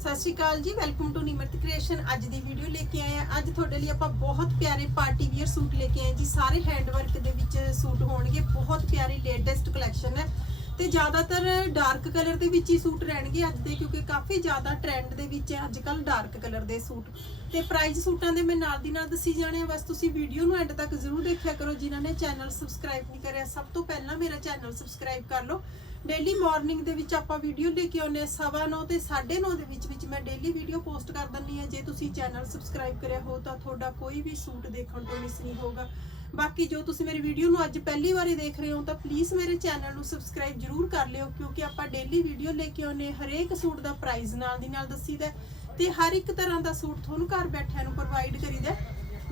ਸਤਿ ਸ਼੍ਰੀ ਅਕਾਲ ਜੀ welcome to Nimrat creation ਅੱਜ ਦੀ ਵੀਡੀਓ ਲੈ ਕੇ ਆਏ ਆ ਅੱਜ ਤੁਹਾਡੇ ਲਈ ਆਪਾਂ ਬਹੁਤ ਪਿਆਰੇ ਪਾਰਟੀ ਵੀਅਰ ਸੂਟ ਲੈ ਕੇ ਆਏ ਜੀ। ਸਾਰੇ ਹੈਂਡ ਵਰਕ ਦੇ ਵਿੱਚ ਸੂਟ ਹੋਣਗੇ। ਬਹੁਤ ਪਿਆਰੀ ਲੇਟੈਸਟ ਕਲੈਕਸ਼ਨ ਹੈ। ਤੇ ਜ਼ਿਆਦਾਤਰ ਡਾਰਕ ਕਲਰ ਦੇ ਵਿੱਚ ਹੀ ਸੂਟ ਰਹਿਣਗੇ ਅੱਜ ਦੇ, ਕਿਉਂਕਿ ਕਾਫੀ ਜ਼ਿਆਦਾ ਟ੍ਰੈਂਡ ਦੇ ਵਿੱਚ ਹੈ ਅੱਜ ਕੱਲ ਡਾਰਕ ਕਲਰ ਦੇ ਸੂਟ ਤੇ ਪ੍ਰਾਈਸ ਸੂਟਾਂ ਦੇ ਮੈਂ ਨਾਲ ਦੀ ਨਾਲ ਦੱਸੀ ਜਾਣੇ ਆ ਬਸ ਤੁਸੀਂ ਵੀਡੀਓ ਨੂੰ ਐਂਡ ਤੱਕ ਜ਼ਰੂਰ ਦੇਖਿਆ ਕਰੋ। ਜਿਨ੍ਹਾਂ ਨੇ ਚੈਨਲ ਸਬਸਕ੍ਰਾਈਬ ਨਹੀਂ ਕਰਿਆ, ਸਭ ਤੋਂ ਪਹਿਲਾਂ ਮੇਰਾ ਚੈਨਲ ਸਬਸਕ੍ਰਾਈਬ ਕਰ ਲਓ। ਡੇਲੀ ਮਾਰਨਿੰਗ ਦੇ ਵਿੱਚ ਆਪਾਂ ਵੀਡੀਓ ਲੈ ਕੇ ਆਉਂਦੇ ਹਾਂ, ਸਵਾ ਨੌ ਤੇ 9:30 ਦੇ ਵਿੱਚ ਵਿੱਚ ਮੈਂ ਡੇਲੀ ਵੀਡੀਓ ਪੋਸਟ ਕਰ ਦਿੰਦੀ ਹਾਂ। ਜੇ ਤੁਸੀਂ ਚੈਨਲ ਸਬਸਕ੍ਰਾਈਬ ਕਰਿਆ ਹੋ ਤਾਂ ਤੁਹਾਡਾ ਕੋਈ ਵੀ ਸੂਟ ਦੇਖਣ ਤੋਂ ਮਿਸ ਨਹੀਂ ਹੋਊਗਾ। ਬਾਕੀ ਜੋ ਤੁਸੀਂ ਮੇਰੀ ਵੀਡੀਓ ਨੂੰ ਅੱਜ ਪਹਿਲੀ ਵਾਰੀ ਦੇਖ ਰਹੇ ਹੋ ਤਾਂ ਪਲੀਜ਼ ਮੇਰੇ ਚੈਨਲ ਨੂੰ ਸਬਸਕ੍ਰਾਈਬ ਜਰੂਰ ਕਰ ਲਿਓ, ਕਿਉਂਕਿ ਆਪਾਂ ਡੇਲੀ ਵੀਡੀਓ ਲੈ ਕੇ ਆਉਂਦੇ ਹਾਂ। ਹਰੇਕ ਸੂਟ ਦਾ ਪ੍ਰਾਈਸ ਨਾਲ ਦੀ ਨਾਲ ਦੱਸੀਦਾ ਹੈ ਤੇ ਹਰ ਇੱਕ ਤਰ੍ਹਾਂ ਦਾ ਸੂਟ ਤੁਹਾਨੂੰ ਘਰ ਬੈਠਿਆਂ ਨੂੰ ਪ੍ਰੋਵਾਈਡ ਕਰੀਦਾ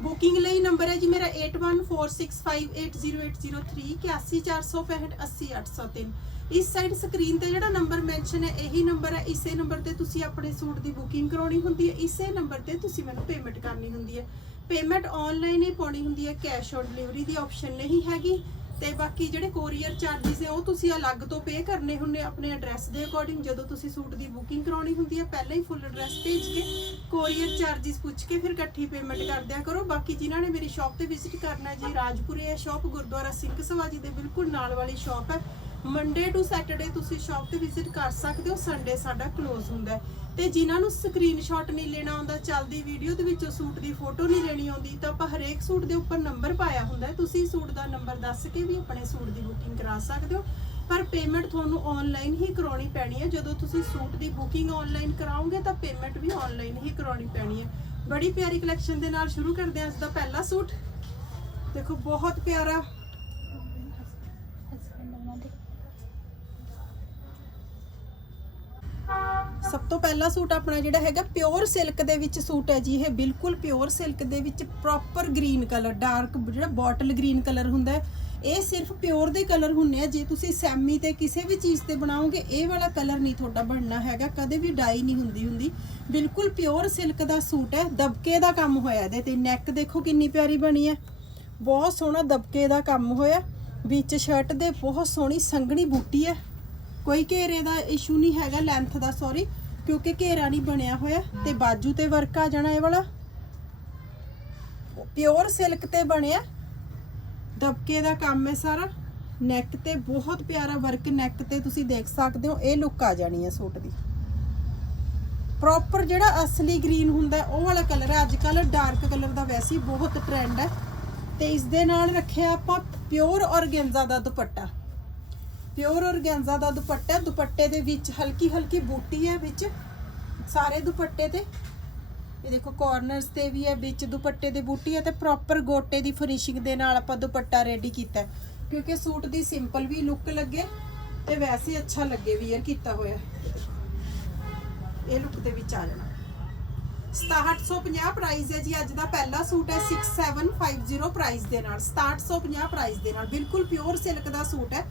ਬੁਕਿੰਗ ਲਈ ਨੰਬਰ ਹੈ ਜੀ ਮੇਰਾ 8146580803 8146580803 ਇਸ ਸਾਈਡ ਸਕਰੀਨ ਤੇ ਜਿਹੜਾ ਨੰਬਰ ਮੈਂਸ਼ਨ ਹੈ, ਇਹੀ ਨੰਬਰ ਹੈ। ਇਸੇ ਨੰਬਰ ਤੇ ਤੁਸੀਂ ਆਪਣੇ ਸੂਟ ਦੀ ਬੁਕਿੰਗ ਕਰਾਉਣੀ ਹੁੰਦੀ ਹੈ। ਇਸੇ ਨੰਬਰ ਤੇ ਤੁਸੀਂ ਮੈਨੂੰ ਪੇਮੈਂਟ ਕਰਨੀ ਹੁੰਦੀ ਹੈ। ਪੇਮੈਂਟ ਆਨਲਾਈਨ ਹੀ ਪਾਉਣੀ ਹੁੰਦੀ ਹੈ। ਕੈਸ਼ ਔਨ ਡਿਲੀਵਰੀ ਦੀ ਆਪਸ਼ਨ ਨਹੀਂ ਹੈਗੀ। ਤੇ ਬਾਕੀ ਜਿਹੜੇ ਕੋਰੀਅਰ ਚਾਰजेस ਹੈ, ਉਹ ਤੁਸੀਂ ਅਲੱਗ ਤੋਂ ਪੇ ਕਰਨੇ ਹੁੰਦੇ ਆਪਣੇ ਐਡਰੈਸ ਦੇ ਅਕੋਰਡਿੰਗ ਜਦੋਂ ਤੁਸੀਂ ਸੂਟ ਦੀ ਬੁਕਿੰਗ ਕਰਾਉਣੀ ਹੁੰਦੀ ਹੈ, ਪਹਿਲਾਂ ਹੀ ਫੁੱਲ ਐਡਰੈਸ ਭੇਜ ਕੇ ਕੋਰੀਅਰ ਚਾਰजेस ਪੁੱਛ ਕੇ ਫਿਰ ਇਕੱਠੀ ਪੇਮੈਂਟ ਕਰ ਦਿਆ ਕਰੋ। ਬਾਕੀ ਜਿਨ੍ਹਾਂ ਨੇ ਮੇਰੀ ਸ਼ਾਪ ਤੇ ਵਿਜ਼ਿਟ ਕਰਨਾ ਜੀ ਰਾਜਪੁਰੇ ਹੈ ਸ਼ਾਪ ਗੁਰਦੁਆਰਾ ਸਿੰਘ ਸਵਾਜੀ ਦੇ ਬਿਲਕੁਲ ਨਾਲ ਵਾਲੀ ਸ਼ਾਪ ਹੈ। ਮੰਡੇ ਟੂ ਸੈਟਰਡੇ ਤੁਸੀਂ ਸ਼ਾਪ ਤੇ ਵਿਜ਼ਿਟ ਕਰ ਸਕਦੇ ਹੋ ਸੰਡੇ ਸਾਡਾ ਕਲੋਜ਼ ਹੁੰਦਾ ਹੈ। ਤੇ ਜਿਨ੍ਹਾਂ ਨੂੰ ਸਕਰੀਨਸ਼ਾਟ ਨਹੀਂ ਲੈਣਾ ਆਉਂਦਾ, ਚੱਲਦੀ ਵੀਡੀਓ ਦੇ ਵਿੱਚੋਂ ਸੂਟ ਦੀ ਫੋਟੋ ਨਹੀਂ ਲੈਣੀ ਆਉਂਦੀ, ਤਾਂ ਆਪਾਂ ਹਰੇਕ ਸੂਟ ਦੇ ਉੱਪਰ ਨੰਬਰ ਪਾਇਆ ਹੁੰਦਾ ਤੁਸੀਂ ਸੂਟ ਦਾ ਨੰਬਰ ਦੱਸ ਕੇ ਵੀ ਆਪਣੇ ਸੂਟ ਦੀ ਬੁਕਿੰਗ ਕਰਾ ਸਕਦੇ ਹੋ। ਪਰ ਪੇਮੈਂਟ ਤੁਹਾਨੂੰ ਆਨਲਾਈਨ ਹੀ ਕਰਾਉਣੀ ਪੈਣੀ ਹੈ। ਜਦੋਂ ਤੁਸੀਂ ਸੂਟ ਦੀ ਬੁਕਿੰਗ ਆਨਲਾਈਨ ਕਰਾਓਗੇ, ਤਾਂ ਪੇਮੈਂਟ ਵੀ ਆਨਲਾਈਨ ਹੀ ਕਰਾਉਣੀ ਪੈਣੀ ਹੈ। ਬੜੀ ਪਿਆਰੀ ਕਲੈਕਸ਼ਨ ਦੇ ਨਾਲ ਸ਼ੁਰੂ ਕਰਦੇ ਹਾਂ ਅੱਜ ਦਾ ਪਹਿਲਾ ਸੂਟ। ਦੇਖੋ, ਬਹੁਤ ਪਿਆਰਾ ਸਭ ਤੋਂ ਪਹਿਲਾ ਸੂਟ ਆਪਣਾ ਜਿਹੜਾ ਹੈਗਾ ਪਿਓਰ ਸਿਲਕ ਦੇ ਵਿੱਚ ਸੂਟ ਹੈ ਜੀ, ਇਹ ਬਿਲਕੁਲ ਪਿਓਰ ਸਿਲਕ ਦੇ ਵਿੱਚ ਪ੍ਰੋਪਰ ਗ੍ਰੀਨ ਕਲਰ ਡਾਰਕ ਜਿਹੜਾ ਬੋਟਲ ਗ੍ਰੀਨ ਕਲਰ ਹੁੰਦਾ ਹੈ, ਇਹ ਸਿਰਫ ਪਿਓਰ ਦੇ ਕਲਰ ਹੁੰਨੇ ਆ। ਜੇ ਤੁਸੀਂ ਸੈਮੀ ਤੇ ਕਿਸੇ ਵੀ ਚੀਜ਼ ਤੇ ਬਣਾਓਗੇ, ਇਹ ਵਾਲਾ ਕਲਰ ਨਹੀਂ ਤੁਹਾਡਾ ਬਣਨਾ ਹੈਗਾ, ਕਦੇ ਵੀ ਡਾਈ ਨਹੀਂ ਹੁੰਦੀ ਹੁੰਦੀ। ਬਿਲਕੁਲ ਪਿਓਰ ਸਿਲਕ ਦਾ ਸੂਟ ਹੈ, ਦਬਕੇ ਦਾ ਕੰਮ ਹੋਇਆ ਇਹਦੇ ਤੇ। ਨੈਕ ਦੇਖੋ ਕਿੰਨੀ ਪਿਆਰੀ ਬਣੀ ਹੈ। ਬਹੁਤ ਸੋਹਣਾ ਦਬਕੇ ਦਾ ਕੰਮ ਹੋਇਆ। ਵਿੱਚ ਸ਼ਰਟ ਦੇ ਬਹੁਤ ਸੋਹਣੀ ਸੰਘਣੀ ਬੂਟੀ ਹੈ। ਕੋਈ ਘੇਰੇ ਦਾ ਇਸ਼ੂ ਨਹੀਂ ਹੈਗਾ ਲੈਂਥ ਦਾ ਸੌਰੀ ਕਿਉਂਕਿ ਘੇਰਾ ਨਹੀਂ ਬਣਿਆ ਹੋਇਆ ਤੇ ਬਾਜੂ ਤੇ ਵਰਕ ਆ ਜਾਣਾ ਇਹ ਵਾਲਾ। ਪਿਓਰ ਸਿਲਕ ਤੇ ਬਣਿਆ। ਦਬਕੇ ਦਾ ਕੰਮ ਹੈ ਸਾਰਾ। ਨੈਕ ਤੇ ਬਹੁਤ ਪਿਆਰਾ ਵਰਕ ਨੈਕ ਤੇ ਤੁਸੀਂ ਦੇਖ ਸਕਦੇ ਹੋ, ਇਹ ਲੁੱਕ ਆ ਜਾਣੀ ਹੈ ਸੂਟ ਦੀ। ਪ੍ਰੋਪਰ ਜਿਹੜਾ ਅਸਲੀ ਗ੍ਰੀਨ ਹੁੰਦਾ, ਉਹ ਵਾਲਾ ਕਲਰ ਹੈ। ਅੱਜ ਕੱਲ ਡਾਰਕ ਕਲਰ ਦਾ ਵੈਸੇ ਬਹੁਤ ਟ੍ਰੈਂਡ ਹੈ। ਤੇ ਇਸ ਦੇ ਨਾਲ ਰੱਖਿਆ ਆਪਾਂ ਪਿਓਰ ਔਰਗੈਂਜ਼ਾ ਦਾ ਦੁਪੱਟਾ। ਪਿਓਰ ਔਰਗੈਂਜ਼ਾ ਦਾ ਦੁਪੱਟਾ, ਦੁਪੱਟੇ ਦੇ ਵਿੱਚ ਹਲਕੀ ਹਲਕੀ ਬੂਟੀ ਹੈ ਵਿੱਚ, ਸਾਰੇ ਦੁਪੱਟੇ ਤੇ। ਇਹ ਦੇਖੋ ਕਾਰਨਰਸ ਤੇ ਵੀ ਹੈ, ਵਿੱਚ ਦੁਪੱਟੇ ਦੇ ਬੂਟੀ ਹੈ ਤੇ ਪ੍ਰੋਪਰ ਗੋਟੇ ਦੀ ਫਿਨਿਸ਼ਿੰਗ ਦੇ ਨਾਲ ਆਪਾਂ ਦੁਪੱਟਾ ਰੈਡੀ ਕੀਤਾ ਕਿਉਂਕਿ ਸੂਟ ਦੀ ਸਿੰਪਲ ਵੀ ਲੁੱਕ ਲੱਗੇ ਤੇ ਵੈਸੇ ਅੱਛਾ ਲੱਗੇ ਵੀਅਰ ਕੀਤਾ ਹੋਇਆ ਇਹ ਲੁੱਕ ਦੇ ਵਿੱਚ ਆ ਜਾਣਾ। 6750 ਪ੍ਰਾਈਸ ਹੈ ਜੀ, ਅੱਜ ਦਾ ਪਹਿਲਾ ਸੂਟ ਹੈ 6750 ਪ੍ਰਾਈਸ ਦੇ ਨਾਲ 6750 ਪ੍ਰਾਈਸ ਦੇ ਨਾਲ। ਬਿਲਕੁਲ ਪਿਓਰ ਸਿਲਕ ਦਾ ਸੂਟ ਹੈ।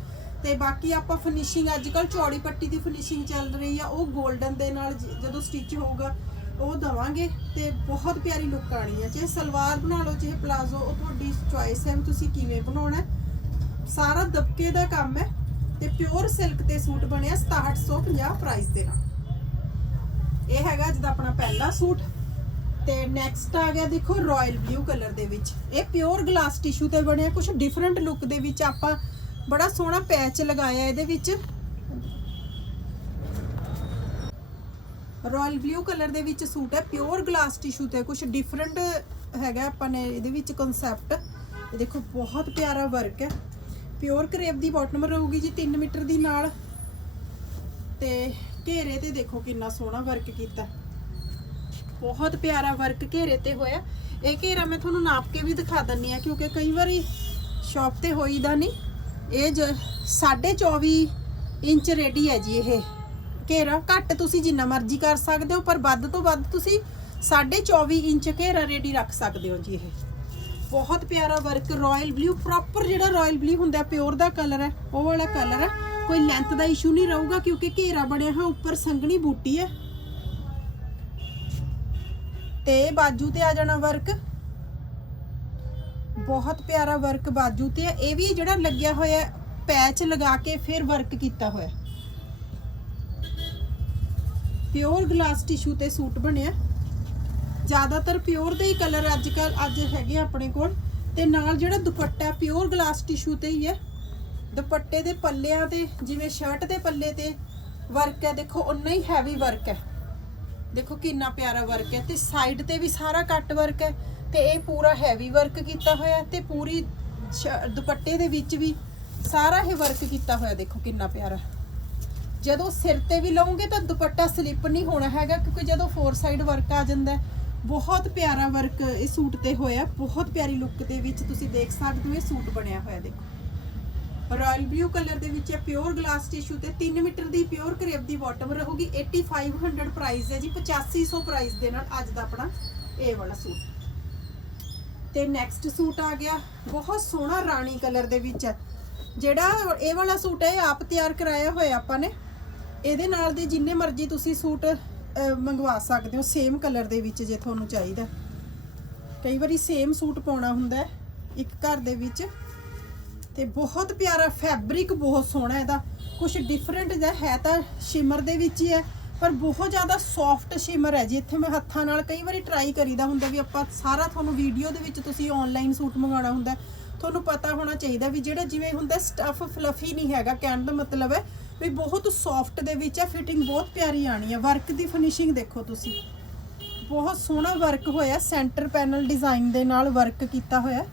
ਤੇ ਬਾਕੀ ਆਪਾਂ ਫਿਨਿਸ਼ਿੰਗ ਅੱਜ ਕੱਲ ਚੌੜੀ ਪੱਟੀ ਦੀ ਫਿਨਿਸ਼ਿੰਗ ਚੱਲ ਰਹੀ ਆ, ਉਹ 골ਡਨ ਦੇ ਨਾਲ ਜਦੋਂ ਸਟਿਚ ਹੋਊਗਾ, ਉਹ ਦਵਾਂਗੇ ਤੇ ਬਹੁਤ ਪਿਆਰੀ ਲੁੱਕ ਆਣੀ ਹੈ ਚਾਹੇ ਸਲਵਾਰ ਬਣਾ ਲਓ, ਚਾਹੇ ਪਲਾਜ਼ੋ ਉਹ ਤੁਹਾਡੀ ਚੁਆਇਸ ਹੈ, ਤੁਸੀਂ ਕਿਵੇਂ ਬਣਾਉਣਾ ਸਾਰਾ ਦਬਕੇ ਦਾ ਕੰਮ ਹੈ ਤੇ ਪਿਓਰ ਸਿਲਕ ਤੇ ਸੂਟ ਬਣਿਆ 6750 ਪ੍ਰਾਈਸ ਦੇ ਨਾਲ। ਇਹ ਹੈਗਾ ਅੱਜ ਦਾ ਆਪਣਾ ਪਹਿਲਾ ਸੂਟ। ਤੇ ਨੈਕਸਟ ਆ ਗਿਆ ਦੇਖੋ ਰਾਇਲ ਬਲੂ ਕਲਰ ਦੇ ਵਿੱਚ। ਇਹ ਪਿਓਰ ਗਲਾਸ ਟਿਸ਼ੂ ਤੇ ਬਣਿਆ ਕੁਝ ਡਿਫਰੈਂਟ ਲੁੱਕ ਦੇ ਵਿੱਚ ਆਪਾਂ ਬੜਾ ਸੋਹਣਾ ਪੈਚ ਲਗਾਇਆ ਇਹਦੇ ਵਿੱਚ। ਰਾਇਲ ਬਲੂ ਕਲਰ ਦੇ ਵਿੱਚ ਸੂਟ ਹੈ ਪਿਓਰ ਗਲਾਸ ਟਿਸ਼ੂ ਤੇ ਕੁਝ ਡਿਫਰੈਂਟ ਹੈਗਾ ਆਪਾਂ ਨੇ ਇਹਦੇ ਵਿੱਚ ਕਨਸੈਪਟ ਇਹ ਦੇਖੋ, ਬਹੁਤ ਪਿਆਰਾ ਵਰਕ ਹੈ। ਪਿਓਰ ਕਰੇਪ ਦੀ ਬਾਟਮ ਰਹੂਗੀ ਜੀ 3 ਮੀਟਰ ਦੀ ਨਾਲ। ਤੇ ਘੇਰੇ ਤੇ ਦੇਖੋ ਕਿੰਨਾ ਸੋਹਣਾ ਵਰਕ ਕੀਤਾ। ਬਹੁਤ ਪਿਆਰਾ ਵਰਕ ਘੇਰੇ ਤੇ ਹੋਇਆ। ਇਹ ਘੇਰਾ ਮੈਂ ਤੁਹਾਨੂੰ ਨਾਪ ਕੇ ਵੀ ਦਿਖਾ ਦਿੰਨੀ ਆ ਕਿਉਂਕਿ ਕਈ ਵਾਰੀ ਸ਼ਾਪ ਤੇ ਹੋਈਦਾ ਨਹੀਂ। ਇਹ 24 ਇੰਚ ਰੇਡੀ ਹੈ ਜੀ ਇਹ। ਘੇਰਾ ਘੱਟ ਤੁਸੀਂ ਜਿੰਨਾ ਮਰਜ਼ੀ ਕਰ ਸਕਦੇ ਹੋ, ਪਰ ਵੱਧ ਤੋਂ ਵੱਧ ਤੁਸੀਂ 24 ਇੰਚ ਘੇਰਾ ਰੈਡੀ ਰੱਖ ਸਕਦੇ ਹੋ ਜੀ ਇਹ। ਬਹੁਤ ਪਿਆਰਾ ਵਰਕ ਰਾਇਲ ਬਲੂ ਪ੍ਰੋਪਰ ਜਿਹੜਾ ਰਾਇਲ ਬਲੂ ਹੁੰਦਾ ਪਿਓਰ ਦਾ ਕਲਰ ਹੈ, ਉਹ ਵਾਲਾ ਕਲਰ ਹੈ। ਕੋਈ ਲੈਂਥ ਦਾ ਇਸ਼ੂ ਨਹੀਂ ਰਹੂਗਾ ਕਿਉਂਕਿ ਘੇਰਾ ਬਣਿਆ ਹੋਇਆ, ਉੱਪਰ ਸੰਘਣੀ ਬੂਟੀ ਹੈ। ਤੇ ਬਾਜੂ ਤੇ ਆ ਜਾਣਾ ਵਰਕ ਬਹੁਤ ਪਿਆਰਾ ਵਰਕ ਬਾਜੂ ਤੇ ਹੈ ਇਹ ਵੀ ਜਿਹੜਾ ਲੱਗਿਆ ਹੋਇਆ ਪੈਚ ਲਗਾ ਕੇ ਫਿਰ ਵਰਕ ਕੀਤਾ ਹੋਇਆ ਪਿਓਰ ਗਲਾਸ ਟਿਸ਼ੂ ਤੇ ਸੂਟ ਬਣਿਆ ਜ਼ਿਆਦਾਤਰ ਪਿਓਰ ਦੇ ਹੀ ਕਲਰ ਅੱਜ ਕੱਲ ਅੱਜ ਹੈਗੇ ਆਪਣੇ ਕੋਲ। ਤੇ ਨਾਲ ਜਿਹੜਾ ਦੁਪੱਟਾ ਪਿਓਰ ਗਲਾਸ ਟਿਸ਼ੂ ਤੇ ਹੀ ਹੈ। ਦੁਪੱਟੇ ਦੇ ਪੱਲਿਆਂ ਤੇ, ਜਿਵੇਂ ਸ਼ਰਟ ਦੇ ਪੱਲੇ ਤੇ ਵਰਕ ਹੈ, ਦੇਖੋ ਉਨਾ ਹੀ ਹੈਵੀ ਵਰਕ ਹੈ। ਦੇਖੋ, ਕਿੰਨਾ ਪਿਆਰਾ ਵਰਕ ਹੈ। ਤੇ ਸਾਈਡ ਤੇ ਵੀ ਸਾਰਾ ਕੱਟ ਵਰਕ ਹੈ। ਤੇ ਇਹ ਪੂਰਾ ਹੈਵੀ ਵਰਕ ਕੀਤਾ ਹੋਇਆ ਹੈ ਤੇ ਪੂਰੀ ਸ਼- ਦੁਪੱਟੇ ਦੇ ਵਿੱਚ ਵੀ ਸਾਰਾ ਇਹ ਵਰਕ ਕੀਤਾ ਹੋਇਆ ਦੇਖੋ ਕਿੰਨਾ ਪਿਆਰਾ। ਜਦੋਂ ਸਿਰ ਤੇ ਵੀ ਲਾਉਂਗੇ ਤਾਂ ਦੁਪੱਟਾ ਸਲਿੱਪ ਨਹੀਂ ਹੋਣਾ ਹੈਗਾ ਕਿਉਂਕਿ ਜਦੋਂ ਫੋਰ ਸਾਈਡ ਵਰਕ ਆ ਜਾਂਦਾ ਬਹੁਤ ਪਿਆਰਾ ਵਰਕ ਇਸ ਸੂਟ ਤੇ ਹੋਇਆ, ਬਹੁਤ ਪਿਆਰੀ ਲੁੱਕ ਦੇ ਵਿੱਚ ਤੁਸੀਂ ਦੇਖ ਸਕਦੇ ਹੋ ਇਹ ਸੂਟ ਬਣਿਆ ਹੋਇਆ ਦੇਖੋ। ਰਾਇਲ ਬਲੂ ਕਲਰ ਦੇ ਵਿੱਚ ਹੈ ਪਿਓਰ ਗਲਾਸ ਟਿਸ਼ੂ ਤੇ 3 ਮੀਟਰ ਦੀ ਪਿਓਰ ਕਰੇਪ ਦੀ ਬਾਟਮ ਰਹੂਗੀ 8500 ਪ੍ਰਾਈਸ ਹੈ ਜੀ 8500 ਪ੍ਰਾਈਸ ਦੇ ਨਾਲ ਅੱਜ ਦਾ ਆਪਣਾ ਇਹ ਵਾਲਾ ਸੂਟ। ਤੇ ਨੈਕਸਟ ਸੂਟ ਆ ਗਿਆ। ਬਹੁਤ ਸੋਹਣਾ ਰਾਣੀ ਕਲਰ ਦੇ ਵਿੱਚ ਹੈ। ਜਿਹੜਾ ਇਹ ਵਾਲਾ ਸੂਟ ਹੈ, ਇਹ ਆਪ ਤਿਆਰ ਕਰਾਇਆ ਹੋਇਆ ਆਪਾਂ ਨੇ। ਇਹਦੇ ਨਾਲ ਦੇ ਜਿੰਨੇ ਮਰਜ਼ੀ ਤੁਸੀਂ ਸੂਟ ਮੰਗਵਾ ਸਕਦੇ ਹੋ ਸੇਮ ਕਲਰ ਦੇ ਵਿੱਚ ਜੇ ਤੁਹਾਨੂੰ ਚਾਹੀਦਾ। ਕਈ ਵਾਰੀ ਸੇਮ ਸੂਟ ਪਾਉਣਾ ਹੁੰਦਾ ਇੱਕ ਘਰ ਦੇ ਵਿੱਚ। ਤੇ ਬਹੁਤ ਪਿਆਰਾ ਫੈਬਰਿਕ ਬਹੁਤ ਸੋਹਣਾ ਇਹਦਾ। ਕੁਝ ਡਿਫਰੈਂਟ ਜਿਹਾ ਹੈ ਤਾਂ ਸ਼ਿਮਰ ਦੇ ਵਿੱਚ ਹੀ ਹੈ। ਪਰ ਬਹੁਤ ਜ਼ਿਆਦਾ ਸੌਫਟ ਸ਼ਿਮਰ ਹੈ ਜੀ। ਇੱਥੇ ਮੈਂ ਹੱਥਾਂ ਨਾਲ ਕਈ ਵਾਰੀ ਟਰਾਈ ਕਰੀਦਾ ਹੁੰਦਾ ਵੀ ਆਪਾਂ ਸਾਰਾ ਤੁਹਾਨੂੰ ਵੀਡੀਓ ਦੇ ਵਿੱਚ ਤੁਸੀਂ ਆਨਲਾਈਨ ਸੂਟ ਮੰਗਾਉਣਾ ਹੁੰਦਾ ਤੁਹਾਨੂੰ ਪਤਾ ਹੋਣਾ ਚਾਹੀਦਾ ਵੀ ਜਿਹੜਾ ਜਿਵੇਂ ਹੁੰਦਾ ਸਟਫ ਫਲਫੀ ਨਹੀਂ ਹੈਗਾ। ਕਹਿਣ ਦਾ ਮਤਲਬ ਹੈ ਵੀ ਬਹੁਤ ਸੌਫਟ ਦੇ ਵਿੱਚ ਹੈ ਫਿਟਿੰਗ ਬਹੁਤ ਪਿਆਰੀ ਆਣੀ ਹੈ। ਵਰਕ ਦੀ ਫਿਨਿਸ਼ਿੰਗ ਦੇਖੋ ਤੁਸੀਂ। ਬਹੁਤ ਸੋਹਣਾ ਵਰਕ ਹੋਇਆ ਸੈਂਟਰ ਪੈਨਲ ਡਿਜ਼ਾਈਨ ਦੇ ਨਾਲ ਵਰਕ ਕੀਤਾ ਹੋਇਆ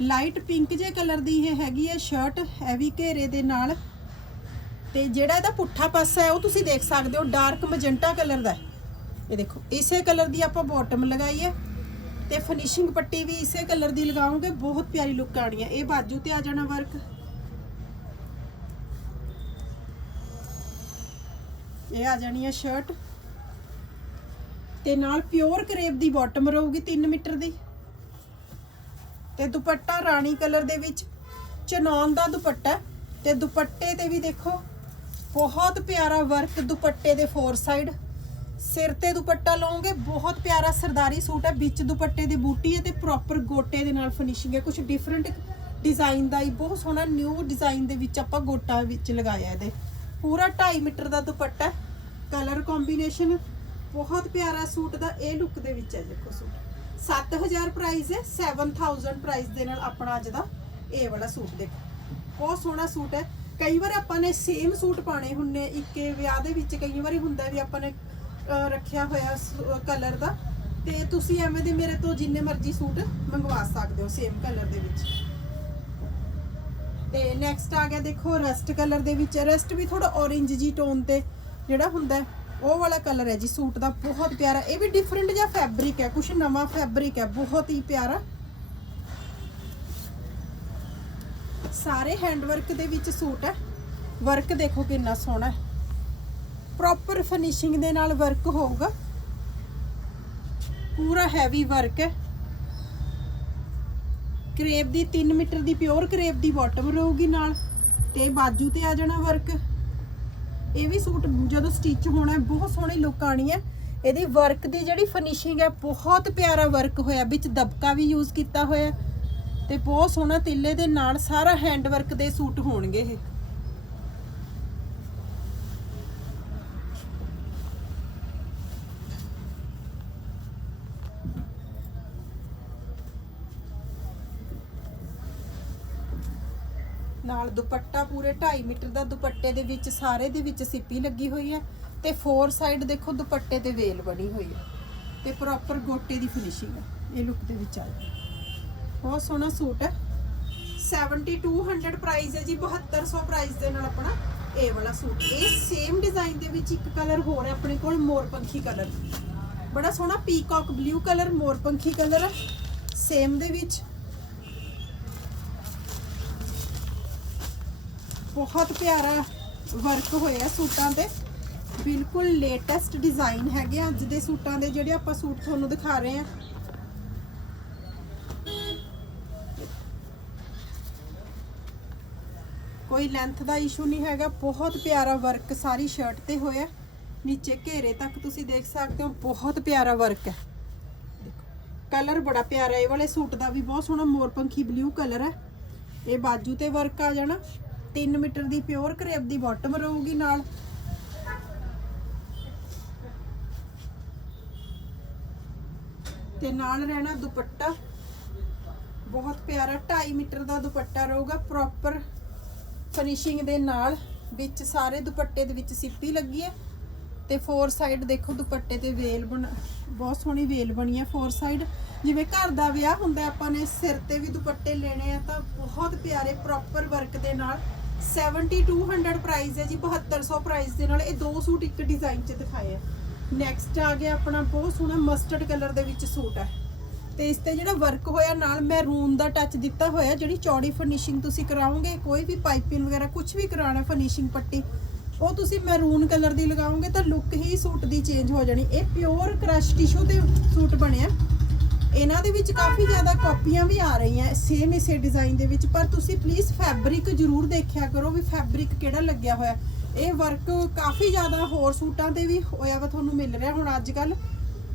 ਲਾਈਟ ਪਿੰਕ ਜੇ ਕਲਰ ਦੀ ਇਹ ਹੈਗੀ ਹੈ ਸ਼ਰਟ ਹੈਵੀ ਘੇਰੇ ਦੇ ਨਾਲ। ਤੇ ਜਿਹੜਾ ਇਹਦਾ ਪੁੱਠਾ ਪਾਸਾ ਹੈ, ਉਹ ਤੁਸੀਂ ਦੇਖ ਸਕਦੇ ਹੋ, ਡਾਰਕ ਮੈਜੈਂਟਾ ਕਲਰ ਦਾ ਹੈ। ਇਹ ਦੇਖੋ, ਇਸੇ ਕਲਰ ਦੀ ਆਪਾਂ ਬਾਟਮ ਲਗਾਈ ਹੈ ਤੇ ਫਿਨਿਸ਼ਿੰਗ ਪੱਟੀ ਵੀ ਇਸੇ ਕਲਰ ਦੀ ਲਗਾਉਂਗੇ ਬਹੁਤ ਪਿਆਰੀ ਲੁੱਕ ਆਣੀ ਹੈ। ਇਹ ਬਾਜੂ ਤੇ ਆ ਜਾਣਾ ਵਰਕ ਇਹ ਆ ਜਾਣੀ ਹੈ ਸ਼ਰਟ ਤੇ ਨਾਲ ਪਿਓਰ ਕਰੇਪ ਦੀ ਬਾਟਮ ਰਹੂਗੀ 3 ਮੀਟਰ ਦੀ। ਤੇ ਦੁਪੱਟਾ ਰਾਣੀ ਕਲਰ ਦੇ ਵਿੱਚ, ਚਨੌਨ ਦਾ ਦੁਪੱਟਾ ਤੇ ਦੁਪੱਟੇ ਤੇ ਵੀ ਦੇਖੋ ਬਹੁਤ ਪਿਆਰਾ ਵਰਕ ਦੁਪੱਟੇ ਦੇ ਫੋਰ ਸਾਈਡ ਸਿਰ ਤੇ ਦੁਪੱਟਾ ਲਓਗੇ, ਬਹੁਤ ਪਿਆਰਾ ਸਰਦਾਰੀ ਸੂਟ ਹੈ। ਵਿੱਚ ਦੁਪੱਟੇ ਦੀ ਬੂਟੀ ਹੈ ਤੇ ਪ੍ਰੋਪਰ ਗੋਟੇ ਦੇ ਨਾਲ ਫਿਨਿਸ਼ਿੰਗ ਹੈ। ਕੁਝ ਡਿਫਰੈਂਟ ਡਿਜ਼ਾਈਨ ਦਾ ਹੀ, ਬਹੁਤ ਸੋਹਣਾ ਨਿਊ ਡਿਜ਼ਾਈਨ ਦੇ ਵਿੱਚ ਆਪਾਂ ਗੋਟਾ ਵਿੱਚ ਲਗਾਇਆ ਇਹਦੇ। ਪੂਰਾ 2.5 ਮੀਟਰ ਦਾ ਦੁਪੱਟਾ ਕਲਰ ਕੰਬੀਨੇਸ਼ਨ ਬਹੁਤ ਪਿਆਰਾ ਸੂਟ ਦਾ ਇਹ ਲੁੱਕ ਦੇ ਵਿੱਚ ਹੈ ਦੇਖੋ ਸੂਟ। 7000 ਪ੍ਰਾਈਸ ਹੈ 7000 ਪ੍ਰਾਈਸ ਦੇ ਨਾਲ ਆਪਣਾ ਅੱਜ ਦਾ ਇਹ ਵਾਲਾ ਸੂਟ ਦੇਖੋ। ਬਹੁਤ ਸੋਹਣਾ ਸੂਟ ਹੈ। ਕਈ ਵਾਰ ਆਪਾਂ ਨੇ ਸੇਮ ਸੂਟ ਪਾਣੇ ਹੁੰਨੇ ਇੱਕੇ ਵਿਆਹ ਦੇ ਵਿੱਚ ਕਈ ਵਾਰੀ ਹੁੰਦਾ ਵੀ ਆਪਾਂ ਨੇ ਰੱਖਿਆ ਹੋਇਆ ਕਲਰ ਦਾ, ਤੇ ਤੁਸੀਂ ਐਵੇਂ ਦੇ ਮੇਰੇ ਤੋਂ ਜਿੰਨੇ ਮਰਜ਼ੀ ਸੂਟ ਮੰਗਵਾ ਸਕਦੇ ਹੋ ਸੇਮ ਕਲਰ ਦੇ ਵਿੱਚ। ਤੇ ਨੈਕਸਟ ਆ ਗਿਆ ਦੇਖੋ ਰਸਟ ਕਲਰ ਦੇ ਵਿੱਚ ਰਸਟ ਵੀ ਥੋੜਾ orange ਜੀ ਟੋਨ ਤੇ ਜਿਹੜਾ ਹੁੰਦਾ, ਉਹ ਵਾਲਾ ਕਲਰ ਹੈ ਜੀ ਸੂਟ ਦਾ, ਬਹੁਤ ਪਿਆਰਾ, ਇਹ ਵੀ ਡਿਫਰੈਂਟ ਜਿਹਾ ਫੈਬਰਿਕ ਹੈ ਕੁਝ ਨਵਾਂ ਫੈਬਰਿਕ ਹੈ, ਬਹੁਤ ਹੀ ਪਿਆਰਾ। ਸਾਰੇ ਹੈਂਡ ਵਰਕ ਦੇ ਵਿੱਚ ਸੂਟ ਹੈ। ਵਰਕ ਦੇਖੋ ਕਿੰਨਾ ਸੋਹਣਾ ਹੈ। ਪ੍ਰੋਪਰ ਫਿਨਿਸ਼ਿੰਗ ਦੇ ਨਾਲ ਵਰਕ ਹੋਊਗਾ। ਪੂਰਾ ਹੈਵੀ ਵਰਕ ਹੈ। ਕਰੇਪ ਦੀ 3 ਮੀਟਰ ਦੀ ਪਿਓਰ ਕਰੇਪ ਦੀ ਬਾਟਮ ਰਹੂਗੀ ਨਾਲ ਤੇ ਬਾਜੂ ਤੇ ਆ ਜਾਣਾ ਵਰਕ ਇਹ ਵੀ ਸੂਟ ਜਦੋਂ ਸਟਿਚ ਹੋਣਾ ਬਹੁਤ ਸੋਹਣੀ ਲੁੱਕ ਆਣੀ ਹੈ। ਇਹਦੀ ਵਰਕ ਦੀ ਜਿਹੜੀ ਫਿਨਿਸ਼ਿੰਗ ਹੈ, ਬਹੁਤ ਪਿਆਰਾ ਵਰਕ ਹੋਇਆ। ਵਿੱਚ ਦਬਕਾ ਵੀ ਯੂਜ਼ ਕੀਤਾ ਹੋਇਆ ਤੇ ਬਹੁਤ ਸੋਹਣਾ ਤਿੱਲੇ ਦੇ ਨਾਲ ਸਾਰਾ ਹੈਂਡ ਵਰਕ ਦੇ ਸੂਟ ਹੋਣਗੇ ਇਹ। ਨਾਲ ਦੁਪੱਟਾ ਪੂਰੇ 2.5 ਮੀਟਰ ਦਾ ਦੁਪੱਟੇ ਦੇ ਵਿੱਚ, ਸਾਰੇ ਦੇ ਵਿੱਚ ਸਿੱਪੀ ਲੱਗੀ ਹੋਈ ਹੈ ਤੇ ਫੋਰ ਸਾਈਡ ਦੇਖੋ ਦੁਪੱਟੇ ਤੇ ਵੇਲ ਬਣੀ ਹੋਈ ਹੈ ਤੇ ਪ੍ਰੋਪਰ ਗੋਟੇ ਦੀ ਫਿਨਿਸ਼ਿੰਗ ਹੈ। ਇਹ ਲੁੱਕ ਦੇ ਵਿੱਚ ਆ ਬਹੁਤ ਸੋਹਣਾ ਸੂਟ ਹੈ। 7200 ਪ੍ਰਾਈਸ ਹੈ ਜੀ 7200 ਪ੍ਰਾਈਸ ਦੇ ਨਾਲ ਆਪਣਾ ਇਹ ਵਾਲਾ ਸੂਟ। ਇਹ ਸੇਮ ਡਿਜ਼ਾਈਨ ਦੇ ਵਿੱਚ ਇੱਕ ਕਲਰ ਹੋਰ ਹੈ, ਆਪਣੇ ਕੋਲ ਮੋਰਪੰਖੀ ਕਲਰ ਬੜਾ ਸੋਹਣਾ ਪੀਕਾਕ ਬਲੂ ਕਲਰ ਮੋਰਪੰਖੀ ਕਲਰ ਸੇਮ ਦੇ ਵਿੱਚ। ਬਹੁਤ ਪਿਆਰਾ ਵਰਕ ਹੋਇਆ ਸੂਟਾਂ ਤੇ। ਬਿਲਕੁਲ ਲੇਟੈਸਟ ਡਿਜ਼ਾਈਨ ਹੈਗੇ ਆ। ਅੱਜ ਦੇ ਸੂਟਾਂ ਦੇ ਜਿਹੜੇ ਆਪਾਂ ਸੂਟ ਤੁਹਾਨੂੰ ਦਿਖਾ ਰਹੇ ਆ ਕੋਈ ਲੈਂਥ ਦਾ ਇਸ਼ੂ ਨਹੀਂ ਹੈਗਾ। ਬਹੁਤ ਪਿਆਰਾ ਵਰਕ ਸਾਰੀ ਸ਼ਰਟ ਤੇ ਹੋਇਆ ਨੀਚੇ ਘੇਰੇ ਤੱਕ ਤੁਸੀਂ ਦੇਖ ਸਕਦੇ ਹੋ, ਬਹੁਤ ਪਿਆਰਾ ਵਰਕ ਹੈ। ਕਲਰ ਬੜਾ ਪਿਆਰਾ ਇਹ ਵਾਲੇ ਸੂਟ ਦਾ ਵੀ ਬਹੁਤ ਸੋਹਣਾ ਮੋਰਪੰਖੀ ਬਲੂ ਕਲਰ ਹੈ। ਇਹ ਬਾਜੂ ਤੇ ਵਰਕ ਆ ਜਾਣਾ। 3 ਮੀਟਰ ਦੀ ਪਿਓਰ ਕਰੇਬ ਦੀ ਬਾਟਮ ਰਹੂਗੀ ਨਾਲ। ਤੇ ਨਾਲ ਰਹਿਣਾ ਦੁਪੱਟਾ। ਬਹੁਤ ਪਿਆਰਾ 2.5 ਮੀਟਰ ਦਾ ਦੁਪੱਟਾ ਰਹੂਗਾ। ਪ੍ਰੋਪਰ ਫਿਨਿਸ਼ਿੰਗ ਦੇ ਨਾਲ ਵਿੱਚ ਸਾਰੇ ਦੁਪੱਟੇ ਦੇ ਵਿੱਚ ਸਿੱਪੀ ਲੱਗੀ ਹੈ ਤੇ ਫੋਰ ਸਾਈਡ ਦੇਖੋ ਦੁਪੱਟੇ ਤੇ ਵੇਲ ਬਣ, ਬਹੁਤ ਸੋਹਣੀ ਵੇਲ ਬਣੀ ਹੈ ਫੋਰ ਸਾਈਡ ਜਿਵੇਂ ਘਰ ਦਾ ਵਿਆਹ ਹੁੰਦਾ ਆਪਾਂ ਨੇ ਸਿਰ ਤੇ ਵੀ ਦੁਪੱਟੇ ਲੈਣੇ ਆ ਤਾਂ ਬਹੁਤ ਪਿਆਰੇ ਪ੍ਰੋਪਰ ਵਰਕ ਦੇ ਨਾਲ। 7200 ਪ੍ਰਾਈਸ ਹੈ ਜੀ 7200 ਪ੍ਰਾਈਸ ਦੇ ਨਾਲ ਇਹ ਦੋ ਸੂਟ ਇੱਕ ਡਿਜ਼ਾਈਨ 'ਚ ਦਿਖਾਏ ਆ। ਨੈਕਸਟ ਆ ਗਿਆ ਆਪਣਾ ਬਹੁਤ ਸੋਹਣਾ ਮਸਟਰਡ ਕਲਰ ਦੇ ਵਿੱਚ ਸੂਟ ਹੈ। ਤੇ ਇਸ ਤੇ ਜਿਹੜਾ ਵਰਕ ਹੋਇਆ ਨਾਲ ਮੈਰੂਨ ਦਾ ਟੱਚ ਦਿੱਤਾ ਹੋਇਆ, ਜਿਹੜੀ ਚੌੜੀ ਫਿਨਿਸ਼ਿੰਗ ਤੁਸੀਂ ਕਰਾਓਗੇ, ਕੋਈ ਵੀ ਪਾਈਪਿੰਗ ਵਗੈਰਾ ਕੁਝ ਵੀ ਕਰਾਉਣਾ ਫਿਨਿਸ਼ਿੰਗ ਪੱਟੀ, ਉਹ ਤੁਸੀਂ ਮੈਰੂਨ ਕਲਰ ਦੀ ਲਗਾਓਗੇ ਤਾਂ ਲੁੱਕ ਹੀ ਸੂਟ ਦੀ ਚੇਂਜ ਹੋ ਜਾਣੀ। ਇਹ ਪਿਓਰ ਕ੍ਰਸ਼ ਟਿਸ਼ੂ ਤੇ ਸੂਟ ਬਣਿਆ। ਇਹਨਾਂ ਦੇ ਵਿੱਚ ਕਾਫੀ ਜ਼ਿਆਦਾ ਕਾਪੀਆਂ ਵੀ ਆ ਰਹੀਆਂ ਸੇਮ ਇਸੇ ਡਿਜ਼ਾਈਨ ਦੇ ਵਿੱਚ। ਪਰ ਤੁਸੀਂ ਪਲੀਜ਼ ਫੈਬਰਿਕ ਜ਼ਰੂਰ ਦੇਖਿਆ ਕਰੋ ਵੀ ਫੈਬਰਿਕ ਕਿਹੜਾ ਲੱਗਿਆ ਹੋਇਆ। ਇਹ ਵਰਕ ਕਾਫੀ ਜ਼ਿਆਦਾ ਹੋਰ ਸੂਟਾਂ ਤੇ ਵੀ ਹੋਇਆ ਵਾ, ਤੁਹਾਨੂੰ ਮਿਲ ਰਿਹਾ ਹੁਣ ਅੱਜ ਕੱਲ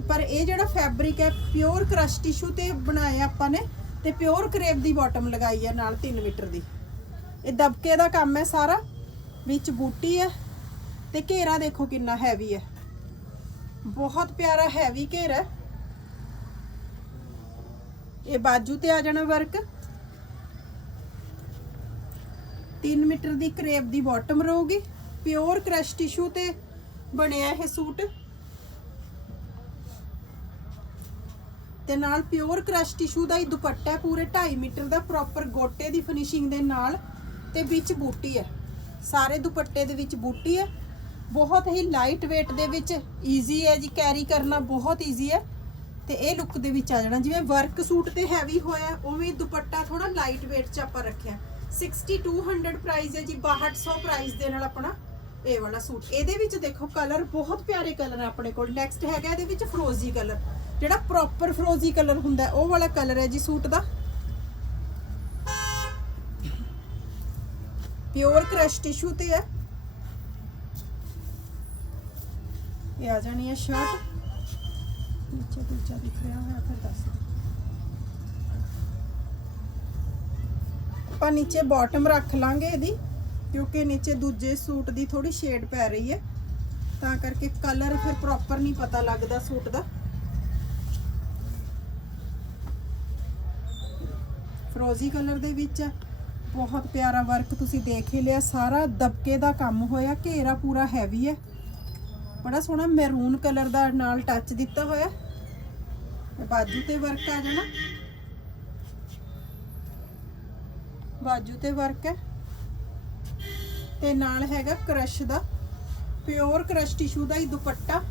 ਪਰ ਇਹ ਜਿਹੜਾ ਫੈਬਰਿਕ ਹੈ ਪਿਓਰ ਕ੍ਰਸ਼ ਟਿਸ਼ੂ ਤੇ ਬਣਾਇਆ ਆਪਾਂ ਨੇ ਤੇ ਪਿਓਰ ਕਰੇਪ ਦੀ ਬਾਟਮ ਲਗਾਈ ਹੈ ਨਾਲ 3 ਮੀਟਰ ਦੀ। ਇਹ ਦਬਕੇ ਦਾ ਕੰਮ ਹੈ ਸਾਰਾ, ਵਿੱਚ ਬੂਟੀ ਹੈ ਤੇ ਘੇਰਾ ਦੇਖੋ ਕਿੰਨਾ ਹੈਵੀ ਹੈ। ਬਹੁਤ ਪਿਆਰਾ ਹੈਵੀ ਘੇਰਾ ਹੈ। ਇਹ ਬਾਜੂ ਤੇ ਆ ਜਾਣਾ ਵਰਕ 3 ਮੀਟਰ ਦੀ ਕਰੇਪ ਦੀ ਬਾਟਮ ਰਹੂਗੀ। ਪਿਓਰ ਕ੍ਰਸ਼ ਟਿਸ਼ੂ ਤੇ ਬਣਿਆ ਇਹ ਸੂਟ। ਤੇ ਨਾਲ ਪਿਓਰ ਕ੍ਰਸ਼ ਟਿਸ਼ੂ ਦਾ ਹੀ ਦੁਪੱਟਾ ਹੈ, ਪੂਰੇ 2.5 ਮੀਟਰ ਦਾ ਪ੍ਰੋਪਰ ਗੋਟੇ ਦੀ ਫਿਨਿਸ਼ਿੰਗ ਦੇ ਨਾਲ ਤੇ ਵਿੱਚ ਬੂਟੀ ਹੈ। ਸਾਰੇ ਦੁਪੱਟੇ ਦੇ ਵਿੱਚ ਬੂਟੀ ਹੈ। ਬਹੁਤ ਹੀ ਲਾਈਟ weight ਦੇ ਵਿੱਚ ਈਜ਼ੀ ਹੈ ਜੀ ਕੈਰੀ ਕਰਨਾ ਬਹੁਤ ਈਜ਼ੀ ਹੈ। ਤੇ ਇਹ ਲੁੱਕ ਦੇ ਵਿੱਚ ਆ ਜਾਣਾ, ਜਿਵੇਂ ਵਰਕ ਸੂਟ ਤੇ ਹੈਵੀ ਹੋਇਆ, ਉਵੇਂ ਦੁਪੱਟਾ ਥੋੜਾ ਲਾਈਟ weight ਚ ਆਪਾਂ ਰੱਖਿਆ। 6200 ਪ੍ਰਾਈਸ ਹੈ ਜੀ 6200 ਪ੍ਰਾਈਸ ਦੇ ਨਾਲ ਆਪਣਾ ਇਹ ਵਾਲਾ ਸੂਟ ਇਹਦੇ ਵਿੱਚ ਦੇਖੋ ਕਲਰ ਬਹੁਤ ਪਿਆਰੇ ਕਲਰ ਹੈ ਆਪਣੇ ਕੋਲ। ਨੈਕਸਟ ਹੈਗਾ ਇਹਦੇ ਵਿੱਚ ਫਰੋਜ਼ੀ ਕਲਰ ਜਿਹੜਾ ਪ੍ਰੋਪਰ ਫਰੋਜ਼ੀ ਕਲਰ ਹੁੰਦਾ ਉਹ ਵਾਲਾ ਕਲਰ ਹੈ ਜੀ ਸੂਟ ਦਾ। ਪਿਓਰ ਕ੍ਰਸ਼ ਟਿਸ਼ੂ ਤੇ ਹੈ। ਇਹ ਆ ਜਾਣੀ ਹੈ ਸ਼ਰਟ ਨੀਚੇ ਦੂਜਾ ਦਿਖ ਰਿਹਾ ਹੋਇਆ, ਫਿਰ ਦੱਸ ਆਪਾਂ ਨੀਚੇ ਬਾਟਮ ਰੱਖ ਲਾਂਗੇ ਇਹਦੀ, ਕਿਉਂਕਿ ਨੀਚੇ ਦੂਜੇ ਸੂਟ ਦੀ ਥੋੜੀ ਸ਼ੇਡ ਪੈ ਰਹੀ ਹੈ। ਤਾਂ ਕਰਕੇ ਕਲਰ ਫਿਰ ਪ੍ਰੋਪਰ ਨਹੀਂ ਪਤਾ ਲੱਗਦਾ ਸੂਟ ਦਾ। ਫਰੋਜ਼ੀ ਕਲਰ ਦੇ ਵਿੱਚ ਹੈ। ਬਹੁਤ ਪਿਆਰਾ ਵਰਕ ਤੁਸੀਂ ਦੇਖ ਹੀ ਲਿਆ। ਸਾਰਾ ਦਬਕੇ ਦਾ ਕੰਮ ਹੋਇਆ। ਘੇਰਾ ਪੂਰਾ ਹੈਵੀ ਹੈ। ਬੜਾ ਸੋਹਣਾ ਮੈਰੂਨ ਕਲਰ ਦਾ ਨਾਲ ਟੱਚ ਦਿੱਤਾ ਹੋਇਆ। ਬਾਜੂ ਤੇ ਵਰਕ ਆ ਜਾਣਾ। ਬਾਜੂ ਤੇ ਵਰਕ ਹੈ। ਤੇ ਨਾਲ ਹੈਗਾ ਕ੍ਰਸ਼ ਦਾ। ਪਿਓਰ ਕ੍ਰਸ਼ ਟਿਸ਼ੂ ਦਾ ਹੀ ਦੁਪੱਟਾ।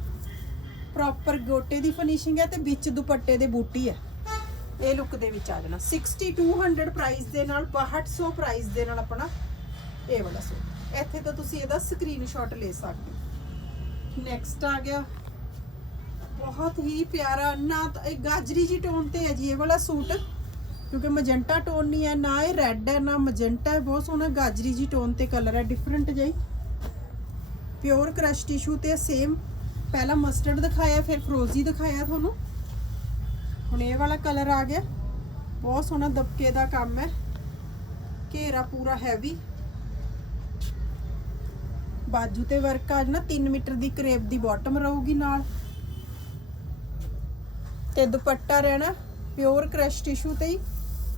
ਪ੍ਰੋਪਰ ਗੋਟੇ ਦੀ ਫਿਨਿਸ਼ਿੰਗ ਹੈ ਤੇ ਵਿੱਚ ਦੁਪੱਟੇ ਦੇ ਬੂਟੀ ਹੈ। ਇਹ ਲੁੱਕ ਦੇ ਵਿੱਚ ਆ ਜਾਣਾ। 6200 ਪ੍ਰਾਈਸ ਦੇ ਨਾਲ 6200 ਪ੍ਰਾਈਸ ਦੇ ਨਾਲ ਆਪਣਾ ਇਹ ਵਾਲਾ ਸੂਟ। ਇੱਥੇ ਤਾਂ ਤੁਸੀਂ ਇਹਦਾ ਸਕਰੀਨਸ਼ਾਟ ਲੈ ਸਕਦੇ ਹੋ। ਨੈਕਸਟ ਆ ਗਿਆ। ਬਹੁਤ ਹੀ ਪਿਆਰਾ, ਨਾ ਤਾਂ ਇਹ ਗਾਜਰੀ ਜੀ ਟੋਨ ਤੇ ਹੈ ਜੀ ਇਹ ਵਾਲਾ ਸੂਟ। ਕਿਉਂਕਿ ਮਜੈਂਟਾ ਟੋਨ ਨਹੀਂ ਹੈ, ਨਾ ਇਹ ਰੈੱਡ ਹੈ, ਨਾ ਮਜੈਂਟਾ ਹੈ। ਬਹੁਤ ਸੋਹਣਾ ਗਾਜਰੀ ਜੀ ਟੋਨ ਤੇ ਕਲਰ ਹੈ ਡਿਫਰੈਂਟ ਜਿਹੀ। ਪਿਓਰ ਕ੍ਰਸ਼ ਟਿਸ਼ੂ ਤੇ ਸੇਮ ਪਹਿਲਾਂ ਮਸਟਰਡ ਦਿਖਾਇਆ, ਫਿਰ ਫਰੋਜ਼ੀ ਦਿਖਾਇਆ ਤੁਹਾਨੂੰ। ਹੁਣ ਇਹ ਵਾਲਾ ਕਲਰ ਆ ਗਿਆ। ਬਹੁਤ ਸੋਹਣਾ ਦਬਕੇ ਦਾ ਕੰਮ ਹੈ। ਘੇਰਾ ਪੂਰਾ ਹੈਵੀ ਬਾਜੂ ਤੇ ਵਰਕ ਆ ਜਾਣਾ 3 ਮੀਟਰ ਦੀ ਕਰੇਪ ਦੀ ਬਾਟਮ ਰਹੂਗੀ ਨਾਲ। ਤੇ ਦੁਪੱਟਾ ਰਹਿਣਾ ਪਿਓਰ ਕ੍ਰਸ਼ ਟਿਸ਼ੂ ਤੇ ਹੀ।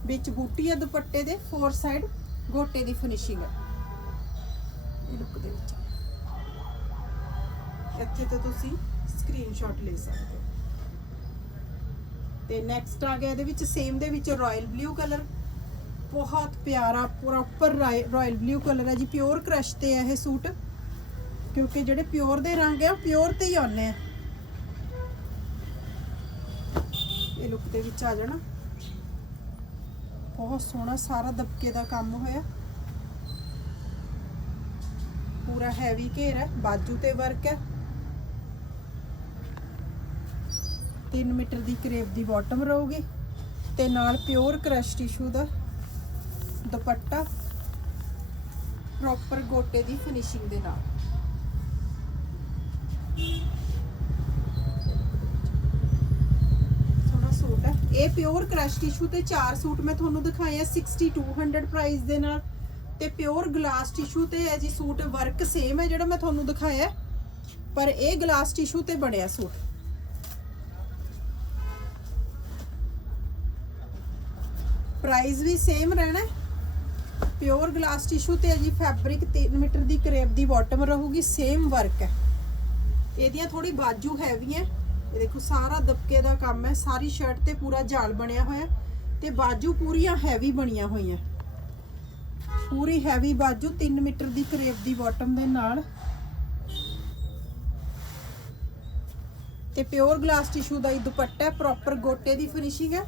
ਵਿੱਚ ਬੂਟੀ ਹੈ ਦੁਪੱਟੇ ਦੇ ਫੋਰ ਸਾਈਡ ਗੋਟੇ ਦੀ ਫਿਨਿਸ਼ਿੰਗ ਹੈ ਇਹ ਲੁੱਕ ਦੇ ਵਿੱਚ। ਇੱਥੇ ਤੋਂ ਤੁਸੀਂ ਸਕਰੀਨਸ਼ਾਟ ਲੈ ਸਕਦੇ ਹੋ। ਤੇ ਨੈਕਸਟ ਆ ਗਿਆ ਇਹਦੇ ਵਿੱਚ ਸੇਮ ਦੇ ਵਿੱਚ ਰਾਇਲ ਬਲੂ ਕਲਰ ਬਹੁਤ ਪਿਆਰਾ ਪ੍ਰੋਪਰ ਰਾਇਲ ਬਲੂ ਕਲਰ ਹੈ ਜੀ ਪਿਓਰ ਕ੍ਰਸ਼ ਤੇ ਹੈ ਇਹ ਸੂਟ। ਕਿਉਂਕਿ ਜਿਹੜੇ ਪਿਓਰ ਦੇ ਰੰਗ ਹੈ ਉਹ ਪਿਓਰ ਤੇ ਹੀ ਆਉਂਦੇ ਆ। ਇਹ ਲੁੱਕ ਦੇ ਵਿੱਚ ਆ ਜਾਣਾ। ਬਹੁਤ ਸੋਹਣਾ ਸਾਰਾ ਦਬਕੇ ਦਾ ਕੰਮ ਹੋਇਆ। ਪੂਰਾ ਹੈਵੀ ਘੇਰ ਹੈ ਬਾਜੂ ਤੇ ਵਰਕ ਹੈ 3 ਮੀਟਰ ਦੀ ਕਰੇਪ ਦੀ ਬਾਟਮ ਰਹੂਗੀ ਤੇ ਨਾਲ ਪਿਓਰ ਕ੍ਰਸ਼ ਟਿਸ਼ੂ ਦਾ ਦੁਪੱਟਾ ਪ੍ਰੋਪਰ ਗੋਟੇ ਦੀ ਫਿਨਿਸ਼ਿੰਗ ਦੇ ਨਾਲ। ਸੋਹਣਾ ਸੂਟ ਹੈ। ਇਹ ਪਿਓਰ ਕ੍ਰਸ਼ ਟਿਸ਼ੂ ਤੇ ਚਾਰ ਸੂਟ ਮੈਂ ਤੁਹਾਨੂੰ ਦਿਖਾਏ ਆ 6200 ਪ੍ਰਾਈਸ ਦੇ ਨਾਲ ਤੇ ਪਿਓਰ ਗਲਾਸ ਟਿਸ਼ੂ ਤੇ ਹੈ ਜੀ ਸੂਟ ਵਰਕ ਸੇਮ ਹੈ ਜਿਹੜਾ ਮੈਂ ਤੁਹਾਨੂੰ ਦਿਖਾਇਆ। ਪਰ ਇਹ ਗਲਾਸ ਟਿਸ਼ੂ ਤੇ ਬਣਿਆ ਸੂਟ। ਪ੍ਰਾਈਸ ਵੀ ਸੇਮ ਰਹਿਣਾ ਪਿਓਰ ਗਲਾਸ ਟਿਸ਼ੂ ਤੇ ਜੀ ਫੈਬਰਿਕ 3 ਮੀਟਰ ਦੀ ਕਰੇਪ ਦੀ ਬਾਟਮ ਰਹੂਗੀ ਸੇਮ ਵਰਕ ਹੈ। ਇਹਦੀਆਂ ਥੋੜੀ ਬਾਜੂ ਹੈਵੀ ਹੈ। ਇਹ ਦੇਖੋ, ਸਾਰਾ ਦਬਕੇ ਦਾ ਕੰਮ ਹੈ। ਸਾਰੀ ਸ਼ਰਟ ਤੇ ਪੂਰਾ ਜਾਲ ਬਣਿਆ ਹੋਇਆ ਤੇ ਬਾਜੂ ਪੂਰੀਆਂ ਹੈਵੀ ਬਣੀਆਂ ਹੋਈਆਂ ਪੂਰੀ ਹੈਵੀ ਬਾਜੂ 3 ਮੀਟਰ ਦੀ ਕਰੇਪ ਦੀ ਬਾਟਮ ਦੇ ਨਾਲ। ਤੇ ਪਿਓਰ ਗਲਾਸ ਟਿਸ਼ੂ ਦਾ ਹੀ ਦੁਪੱਟਾ ਹੈ। ਪ੍ਰੋਪਰ ਗੋਟੇ ਦੀ ਫਿਨਿਸ਼ਿੰਗ ਹੈ।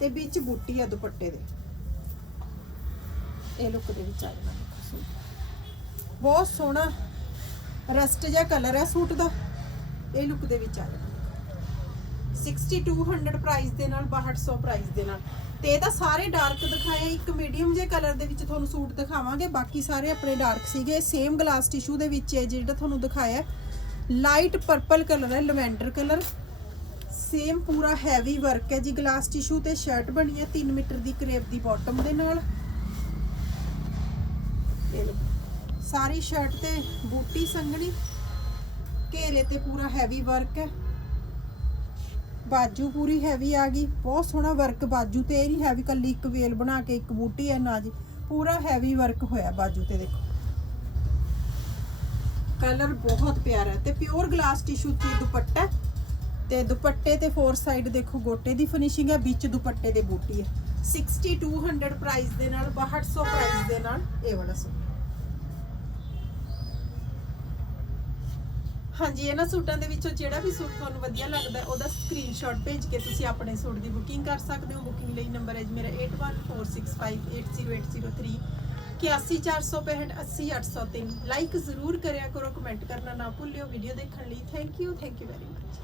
ਤੇ ਵਿੱਚ ਬੂਟੀ ਹੈ ਦੁਪੱਟੇ ਦੇ। ਇਹ ਲੁੱਕ ਦੇ ਵਿੱਚ ਆ ਜਾਣਾ ਬਹੁਤ ਸੋਹਣਾ ਰਸਟ ਜਿਹਾ ਕਲਰ ਹੈ ਸੂਟ ਦਾ। ਇਹ ਲੁੱਕ ਦੇ ਵਿੱਚ ਆ ਜਾਣਾ 6200 ਪ੍ਰਾਈਸ ਦੇ ਨਾਲ 6200 ਪ੍ਰਾਈਸ ਦੇ ਨਾਲ। ਤੇ ਇਹ ਸਾਰੇ ਡਾਰਕ ਦਿਖਾਏ ਇੱਕ ਮੀਡੀਅਮ ਜਿਹੇ ਕਲਰ ਦੇ ਵਿੱਚ ਤੁਹਾਨੂੰ ਸੂਟ ਦਿਖਾਵਾਂਗੇ। ਬਾਕੀ ਸਾਰੇ ਆਪਣੇ ਡਾਰਕ ਸੀਗੇ। ਸੇਮ ਗਲਾਸ ਟਿਸ਼ੂ ਦੇ ਵਿੱਚ ਹੈ ਜਿਹੜਾ ਤੁਹਾਨੂੰ ਦਿਖਾਇਆ ਲਾਈਟ ਪਰਪਲ ਕਲਰ ਹੈ ਲਵੈਂਡਰ ਕਲਰ ਸੇਮ ਪੂਰਾ ਹੈਵੀ ਵਰਕ ਹੈ ਜੀ ਗਲਾਸ ਟਿਸ਼ੂ ਤੇ ਸ਼ਰਟ ਬਣੀ ਹੈ 3 ਮੀਟਰ ਦੀ ਕਰੇਪ ਦੀ ਬਾਟਮ ਦੇ ਨਾਲ। ਸਾਰੀ ਸ਼ਰਟ ਤੇ ਬੂਟੀ ਸੰਗਣੀ ਘੇਰੇ ਤੇ ਪੂਰਾ ਹੈਵੀ ਵਰਕ ਹੈ। ਬਾਜੂ ਪੂਰੀ ਹੈਵੀ ਆ ਗਈ, ਬਹੁਤ ਸੋਹਣਾ ਵਰਕ ਬਾਜੂ ਤੇ, ਇਹ ਨਹੀਂ ਹੈਵੀ ਕੱਲੀ ਇੱਕ ਵੇਲ ਬਣਾ ਕੇ ਇੱਕ ਬੂਟੀ ਹੈ, ਨਾ ਜੀ। ਪੂਰਾ ਹੈਵੀ ਵਰਕ ਹੋਇਆ ਬਾਜੂ ਤੇ ਦੇਖੋ। ਕਲਰ ਬਹੁਤ ਪਿਆਰਾ ਹੈ ਤੇ ਪਿਓਰ ਗਲਾਸ ਟਿਸ਼ੂ ਤੇ ਦੁਪੱਟਾ ਤੇ ਦੁਪੱਟੇ ਤੇ ਫੋਰ ਸਾਈਡ ਦੇਖੋ ਗੋਟੇ ਦੀ ਫਿਨਿਸ਼ਿੰਗ ਹੈ ਵਿੱਚ ਦੁਪੱਟੇ ਦੇ ਬੂਟੀ ਹੈ। 6200 ਪ੍ਰਾਈਸ ਦੇ ਨਾਲ 6200 ਪ੍ਰਾਈਸ ਦੇ ਨਾਲ ਇਹ ਵਾਲਾ ਸੂਟ ਹਾਂਜੀ ਇਹਨਾਂ ਸੂਟਾਂ ਦੇ ਵਿੱਚੋਂ ਜਿਹੜਾ ਵੀ ਸੂਟ ਤੁਹਾਨੂੰ ਵਧੀਆ ਲੱਗਦਾ ਹੈ, ਉਹਦਾ ਸਕਰੀਨਸ਼ਾਟ ਭੇਜ ਕੇ ਤੁਸੀਂ ਆਪਣੇ ਸੂਟ ਦੀ ਬੁਕਿੰਗ ਕਰ ਸਕਦੇ ਹੋ। ਬੁਕਿੰਗ ਲਈ ਨੰਬਰ ਹੈ ਜੀ ਮੇਰਾ 8146580803 81465 80803 ਲਾਈਕ ਜ਼ਰੂਰ ਕਰਿਆ ਕਰੋ ਕਮੈਂਟ ਕਰਨਾ ਨਾ ਭੁੱਲਿਓ। ਵੀਡੀਓ ਦੇਖਣ ਲਈ thank you thank you very much